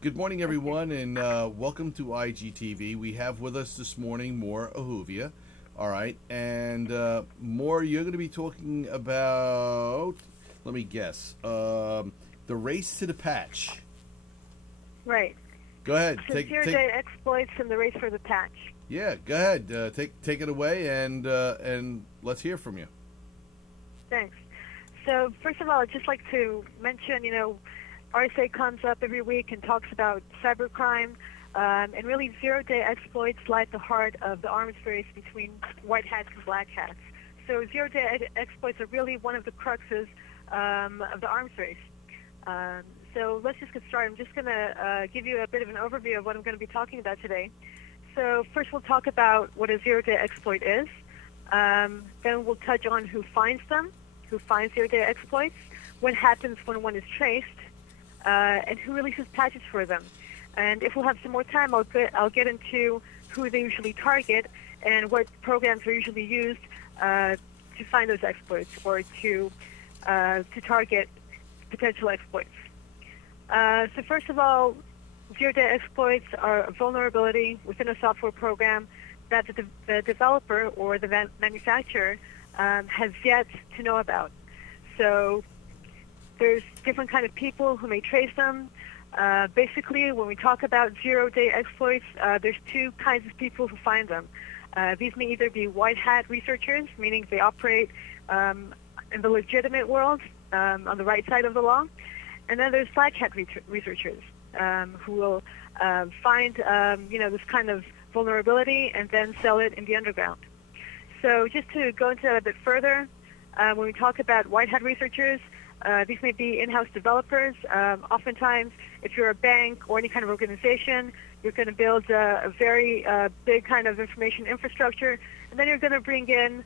Good morning, everyone, and welcome to IGTV. We have with us this morning more Ahuvia. All right, and more, you're going to be talking about, let me guess, the race to the patch. Right. Go ahead. Zero-day exploits and the race for the patch. Yeah, go ahead. Take it away, and let's hear from you. Thanks. So first of all, I'd just like to mention, RSA comes up every week and talks about cybercrime, and really zero-day exploits lie at the heart of the arms race between white hats and black hats. So zero-day exploits are really one of the cruxes of the arms race. So let's just get started. I'm just going to give you a bit of an overview of what I'm going to be talking about today. So first we'll talk about what a zero-day exploit is. Then we'll touch on who finds them, who finds zero-day exploits, what happens when one is traced, and who releases patches for them. And if we'll have some more time, I'll get into who they usually target and what programs are usually used to find those exploits or to target potential exploits. So first of all, zero-day exploits are a vulnerability within a software program that the developer or the manufacturer has yet to know about. So there's different kind of people who may trace them. Basically, when we talk about zero-day exploits, there's two kinds of people who find them. These may either be white hat researchers, meaning they operate in the legitimate world, on the right side of the law, and then there's black hat researchers who will find this kind of vulnerability and then sell it in the underground. So just to go into that a bit further, when we talk about white hat researchers, these may be in-house developers. Oftentimes, if you're a bank or any kind of organization, you're going to build a very big kind of information infrastructure, and then you're going to bring in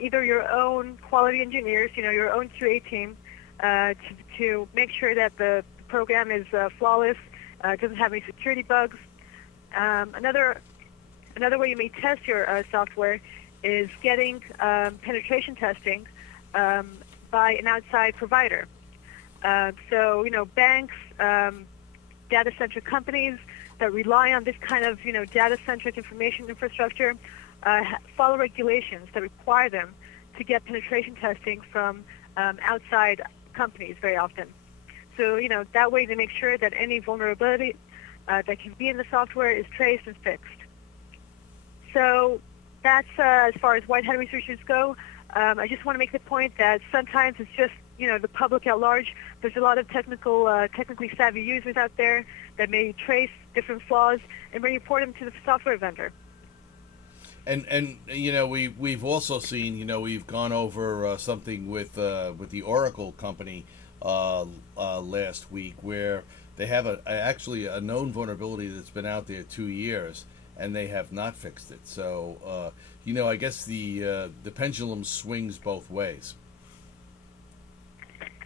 either your own quality engineers, your own QA team, to make sure that the program is flawless, doesn't have any security bugs. Another way you may test your software is getting penetration testing by an outside provider. So, banks, data-centric companies that rely on this kind of, data-centric information infrastructure follow regulations that require them to get penetration testing from outside companies very often. So, that way they make sure that any vulnerability that can be in the software is traced and fixed. So that's as far as white hat researchers go. I just want to make the point that sometimes it's just, the public at large. There's a lot of technically savvy users out there that may trace different flaws and may report them to the software vendor. And we've also seen, we've gone over something with the Oracle company last week where they have actually a known vulnerability that's been out there 2 years, and they have not fixed it. So, I guess the pendulum swings both ways.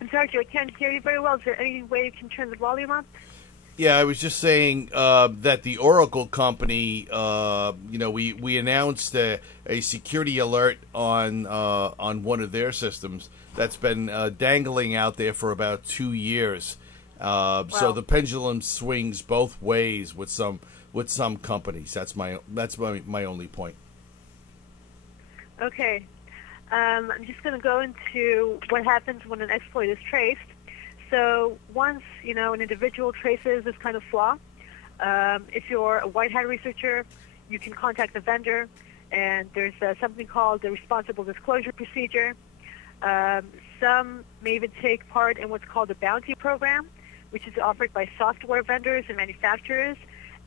I'm sorry, Joe, I can't hear you very well. Is there any way you can turn the volume up? Yeah, I was just saying that the Oracle company, we announced a security alert on one of their systems that's been dangling out there for about 2 years. Wow. So the pendulum swings both ways with some companies. That's my only point. Okay. I'm just going to go into what happens when an exploit is traced. So once, an individual traces this kind of flaw, if you're a white hat researcher, you can contact the vendor, and there's something called the responsible disclosure procedure. Some may even take part in what's called a bounty program, which is offered by software vendors and manufacturers.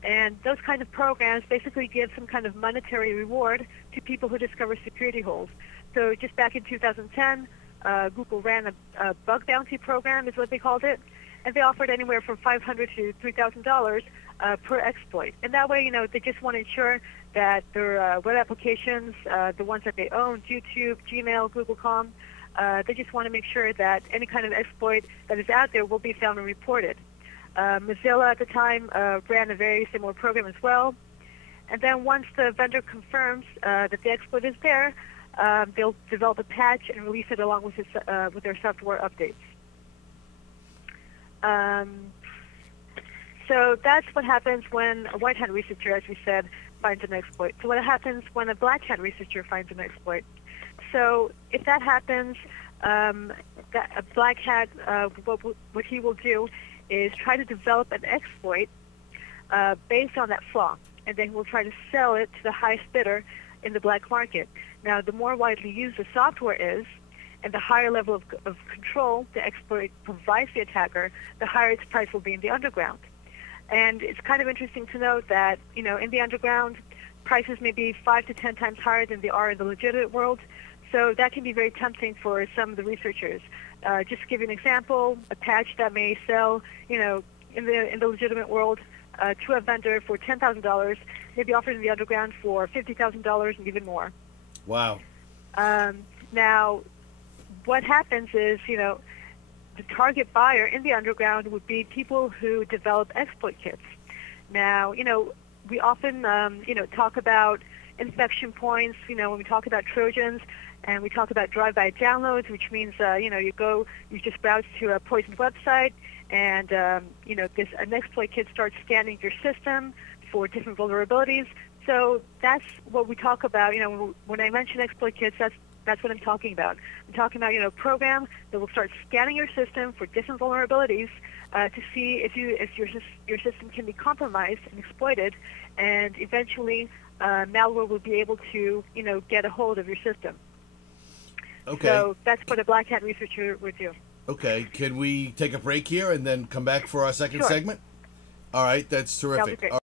And those kind of programs basically give some kind of monetary reward to people who discover security holes. So just back in 2010, Google ran a bug bounty program, is what they called it, and they offered anywhere from $500 to $3,000 per exploit. And that way, they just want to ensure that their web applications, the ones that they own, YouTube, Gmail, Google.com, they just want to make sure that any kind of exploit that is out there will be found and reported. Mozilla at the time ran a very similar program as well. And then once the vendor confirms that the exploit is there, they'll develop a patch and release it along with with their software updates. So that's what happens when a white hat researcher, as we said, finds an exploit. So what happens when a black hat researcher finds an exploit? So if that happens, that a black hat, what he will do is try to develop an exploit based on that flaw, and then we'll try to sell it to the highest bidder in the black market. Now, the more widely used the software is, and the higher level of control the exploit provides the attacker, the higher its price will be in the underground. And it's kind of interesting to note that, in the underground, prices may be 5 to 10 times higher than they are in the legitimate world. So that can be very tempting for some of the researchers. Just to give you an example, a patch that may sell, in the legitimate world to a vendor for $10,000 may be offered in the underground for $50,000 and even more. Wow. Now, what happens is, the target buyer in the underground would be people who develop exploit kits. Now, we often, talk about infection points, when we talk about Trojans, and we talk about drive-by downloads, which means, you just browse to a poisoned website, and, an exploit kit starts scanning your system for different vulnerabilities. So that's what we talk about, when I mention exploit kits, that's what I'm talking about. I'm talking about, a program that will start scanning your system for different vulnerabilities to see if your system can be compromised and exploited, and eventually malware will be able to, get a hold of your system. Okay. So that's what a black hat researcher would do. Okay. Can we take a break here and then come back for our second Sure. segment? All right. That's terrific. That'll be great.